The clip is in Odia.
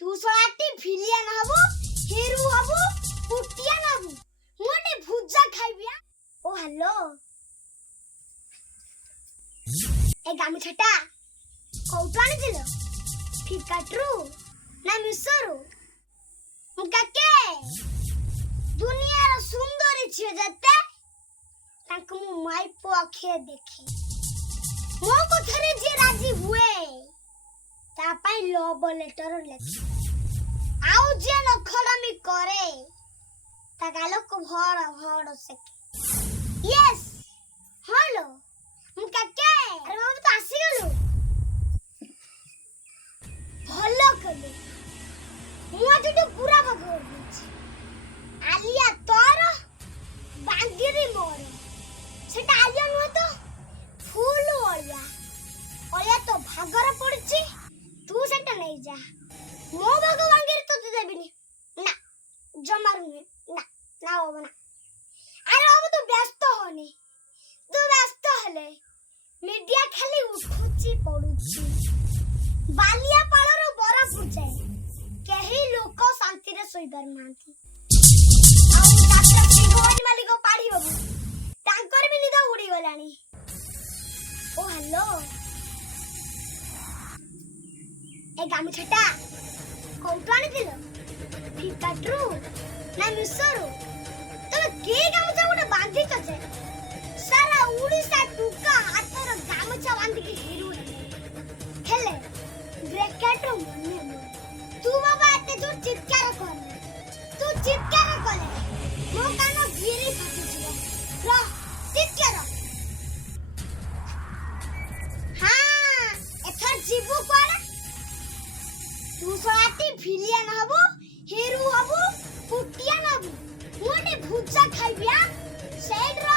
तू सलाटी ভিলিয়ান হবো হিরো হবো পুটিয়া নাবু মোটে ভুজা খাইবিয়া ও হ্যালো এ গামছাটা কোউটু আনিছিল ফ্লিপকার্টରୁ না মিশোରୁ মুকাকে দুনিয়ার সুন্দরী ঝিଅ যেতে ତାଙ୍କୁ ମୁଁ ମାଇପ ଆଖିରେ ଦେଖେ ମୋ କଥାରେ ଯିଏ ରାଜି ହୁଏ ତା ପାଇଁ ଲଭ ଲେଟର ଲେଖେ ଆଉ ଯିଏ ନଖରାମି କରେ ତା ଗାଲକୁ ଭଡ଼ ଭଡ଼ ସେକେ ୟେସ୍ ହଲୋ ମୁଁ କାକେ ଆରେ ବାବୁ ତୁ ଆସିଗଲୁ ଭଲ କଲେ ମୁଁ ଆଜିଠୁ ପୁରା ଭାଗ କରିଦେଇଛି ଆଲିଆ ତୋର ବାଙ୍ଗିରି ମୋର সেটা আলিয়া নয় তো ফুল অলিয়া অলিয়া তো ভাগরে পড়ছি তু সেটা নেই যা মো ভাগ ভাঙ্গিরে তো দেবিনি না জমারু না না হবে না আরে বাবু তো ব্যস্ত হনি তু ব্যস্ত হলে মিডিয়া খালি উঠুছি পড়ুছি বালিয়া পাড়র বরফ যায় কেহি লোক শান্তিরে শোইবার নাহাନ୍ତି ଆଉ ଡାକ୍ତର ସିଂହବାଣୀ ମାଲିକ ପାଢି ବାବୁ ତାଙ୍କର ବି ନିଦ ଉଡି ଗଲାଣି ଓ ହ୍ୟାଲୋ ଏ ଗାମଛାଟା କୋଉଠୁ ଆଣିଥିଲ ଫ୍ଲିପକାର୍ଟରୁ ନା ମିଶୋରୁ ତମେ କି ଗାମଛା ଗୋଟେ ବାନ୍ଧିଛ ଯେ ସାରା ଓଡ଼ିଶା ଟୁକା ହାତର ଗାମଛା ବାନ୍ଧିକି ହିରୁ ହେଲେ ବ୍ରେକେଟର ମନେ ତୁ ବାବା ଏତେ ଜୋର ଚିତ୍କାର କର ତୁ ଚିତ୍କାର କଲେ ମୋ କାନ ଗିରି ଫାଟିଯିବ ର ଚିତ୍କାର ହଁ ଏଥର ଯିବୁ କୁଆଡ଼େ ତୁ ସଳାଟି ଭିଲିଆନ ହବୁ ହିରୁ ହବୁ ପୁଟିଆ ନବୁ ମୁଁ ଗୋଟେ ଭୁଜା ଖାଇବି ସେଇଠି